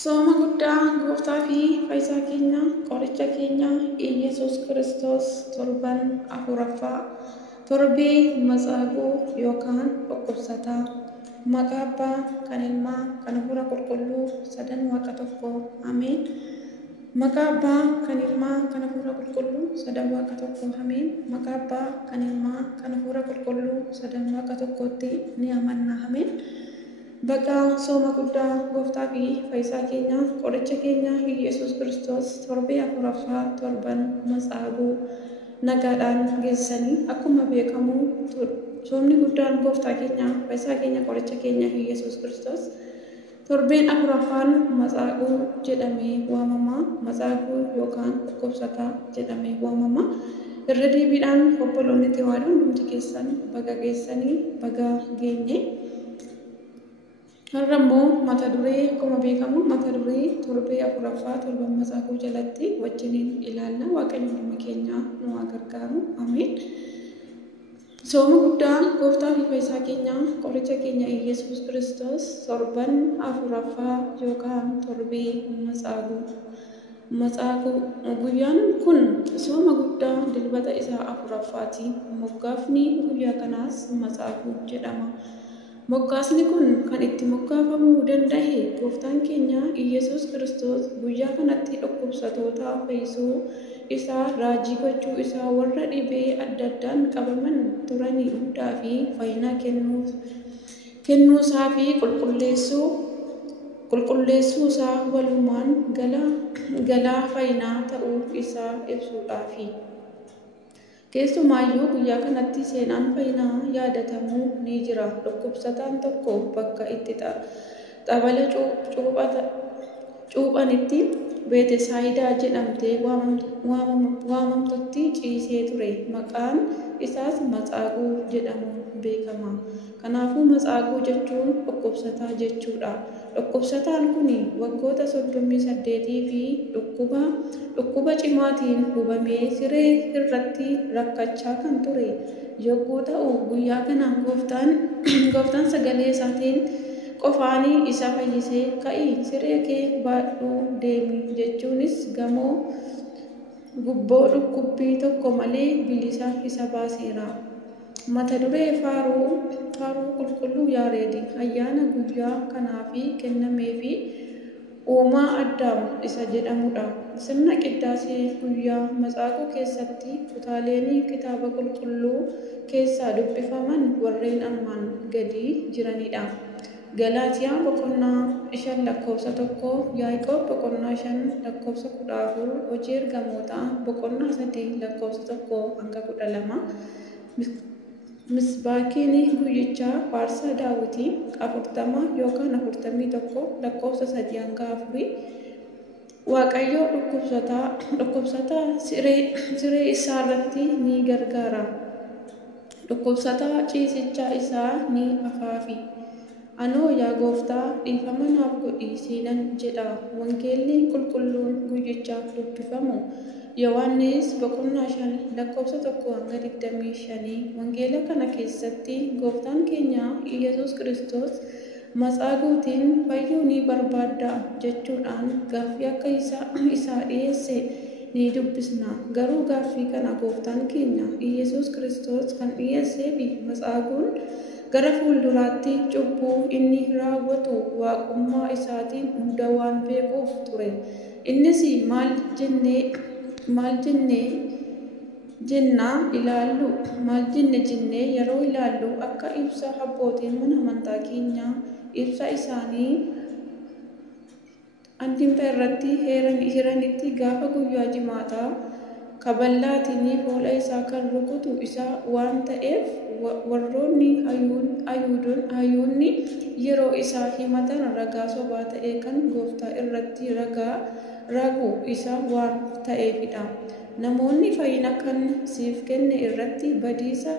Sooma guddaa gooftaa fi fayyisaa keenya qoricha keenya Iyyasuus Kiristoos torban afuraffaa torbee matsaaquu yookaan dhukkubsataa maqaa abbaa kan ilmaa kan hafuura qulqulluu sadan waaqa tokko ameen. Maqaa abbaa kan ilmaa kan hafuura qulqulluu sadan waaqa tokko ameen. Maqaa abbaa kan ilmaa kan hafuura qulqulluu sadan waaqa tokkotti ni amanna ameen. Bakka sooma guddaa gooftaa fi fayyisaa keenya qoricha keenya Iyyasuus Kiristoos torbee afuraffaa torban matsaaquu nagaadhaan geessanii akkuma beekamu soomni guddaan gooftaa keenya fayyisaa keenya qoricha keenya Iyyasuus Kiristoos torbeen afuraffaan matsaaquu jedhamee waamama. Matsaaquu yookaan dhukkubsataa jedhamee waamama. Irra deebiidhaan obboloonni Tewaadoo hundumti keessan baga geessanii baga geenye. Har'ammoo mata duree akkuma beekamu mata duree torbee afuraffaa torban matsaaquu jalatti wajjiniin ilaalla. Waaqayyo hunduma keenya nu haa gargaaru. Ameen. Sooma guddaa gooftaa fi fayyisaa keenya qoricha keenya Iyyasuus Kiristoos torban afuraffaa yookaan torbee matsaaquu. Guyyaan kun sooma guddaa dilbata isaa afuraffaati. Moggaafni guyyaa kanaas matsaaquu jedhama. Moggaasni kun kan itti moggaafamuu danda'e gooftaan keenya Iyyasuus Kiristoos guyyaa kanatti dhukkubsatoota fayyisuu isaa raajii gochuu isaa warra dhibee adda addaan qabaman turanii hundaa fi fayyina kennuu isaa fi qulqulleessuu isaa walumaan galaa fayyinaa ta'uu isaa ibsuudhaafi. Keessumaayyuu guyyaa kanatti seenaan fayyinaa yaadatamuu ni jira. Dhukkubsataan tokko bakka itti xabala cuuphanitti Beetesaayidaa jedhamtee waamamtutti ciisee ture. Maqaan isaas matsaaquu jedhamuun beekama. Kanaafuu matsaaquu jechuun dhukkubsataa jechuudha. Dhukkubsataan kun waggoota 38 fi dhukkuba cimaatiin hubamee siree irratti rakkachaa kan ture yogguu ta'u guyyaa kana gooftaan sagalee isaatiin qofaanii isa fayyisee ka'ii siree kee baadhuu deemi jechuunis gamoo gubboo dhukkubbii tokko malee bilisa isa baaseera. Mata duree faaruu qulqulluu Yaareed ayyaana guyyaa kanaafi kennameefi uumaa Addaam isa jedhamudha. Sirna qiddaasee guyyaa matsaaquu keessatti kutaaleen kitaaba qulqulluu keessaa dubbifaman warreen armaan gadii jiranidha. Galaatiyaa boqonnaa 5:1, Yaaqoob boqonnaa 5:14, Hojii Ergamootaa boqonnaa 3:1-12. Misbaakiin guyyichaa faarsaa Daawitii 40 yookaan 41:3-4. Waaqayyo dhukkubsataa siree isaa irratti ni gargaara. Dhukkubsataa ciisicha isaa ni afaafi. Anoo yaa gooftaa dhiifama naaf godhi siinan jedha. Wangeelli qulqulluun guyyichaaf dubbifamu Yohaannis boqonnaa 5:1-25. Wangeela kana keessatti gooftaan keenya Iyyasuus Kiristoos matsaaquutiin fayyuu ni barbaadda jechuudhaan gaaffii akka isaa dhiyeesse ni dubbisna. Garuu gaaffii kana gooftaan keenya Iyyasuus Kiristoos kan dhiyeessee fi matsaaquun gara fuulduraatti cubbuu inni raawwatu waaqummaa isaatiin hunda waan beekuuf ture. Innis maal jennee yeroo ilaallu akka ibsa abbootiin mana amantaa keenyaa ibsa isaanii andimta irratti hiranitti gaafa guyyaa jimaataa kaballaatiin fuula isaa kan rukutu isa waan ta'eef warroonni hayyuunni yeroo isaa himatan ragaa sobaa ta'e kan gooftaa irratti ragu isa waan ta'eefidha. Namoonni fayyina kan siif kenne irratti badiisa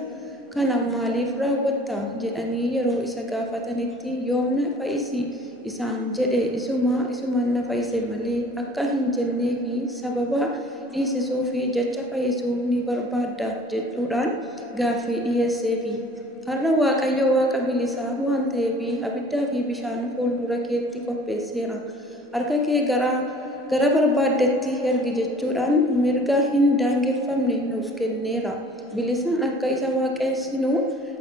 kana maaliif raawwatta jedhanii yeroo isa gaafatanitti yoomna fayyisi isaan jedhe isumaan na fayyise malee akka hin jennee fi sababa dhiisisuu fi jecha fayyisuu ni barbaadda jechuudhaan gaaffii dhiyeesseefi. Har'a Waaqayyo Waaqa bilisaa waan ta'eef abiddaa fi bishaan fuuldura keetti qopheesseera. Harka kee gara barbaaddetti ergi jechuudhaan mirga hin daangeffamne nuuf kenneera. Bilisaan akka isa waaqessinu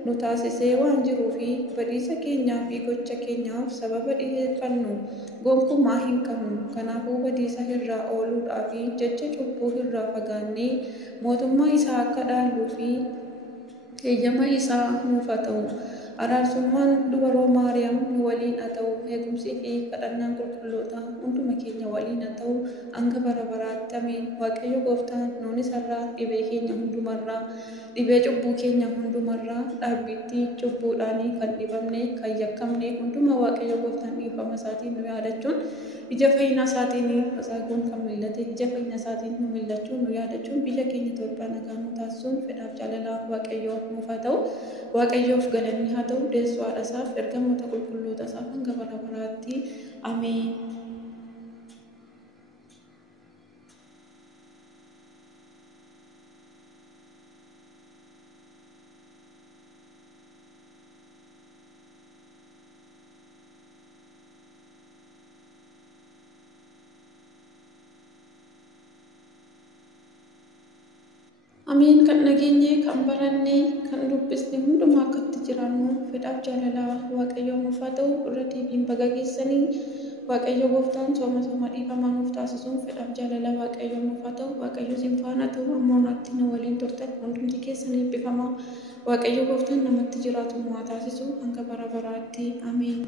nu taasisee waan jiruufi badiisa keenyaa fi gocha keenyaaf sababa dhiyeeffannu gonkumaa hin qabnu. Kanaafuu badiisa irraa ooluudhaa fi jecha cubbuu irraa fagaannee mootummaa isaa akka dhaaluu fi eeyyama isaa nuuf haa ta'u. Araarsummaan dubaroo Maariyaam nu waliin haa ta'u. Eegumsii fi kadhannaan qulqulloota hunduma keenya waliin haa ta'u. Hanga bara baraatti ameen. Waaqayyo Gooftaan nuunis har'aa dhibee keenya hundumarraa, dhibee cubbuu keenya hundumarraa, dhaabbiitti cubbuudhaan kan dhibamne, kan yakkamne hunduma Waaqayyo Gooftaan dhiifama isaatiin nu yaadachuun ija fayyina isaatiin masaaguun kan millate ija fayyina isaatiin nu millachuun nu yaadachuun biyya keenya Itoophiyaa nagaa nu taasisuun fedhaaf jaalalaa Waaqayyoo nuuf haa ta'u. Waaqayyoof galanni haa ta'u. Deessuu haadha isaaf ergamoota qulqulloota isaaf hanga bara baraatti ameen. Ameen. Kan nageenye, kan baranne, kan dubbisne hundumaa akkatti jiraannu fedhaaf jaalalaa Waaqayyoo nuuf haa ta'u. Irra deebiin baga geessanii Waaqayyo Gooftaan sooma dhiifamaa nuuf taasisuun fedhaaf jaalalaa Waaqayyoo nuuf haa ta'u. Waaqayyo isin faana ta'u. Ammoo naatti na waliin turtan hundumti keessan eebbifamaa. Waaqayyo Gooftaan namatti jiraatu nu haa taasisu hanga bara baraatti ameen.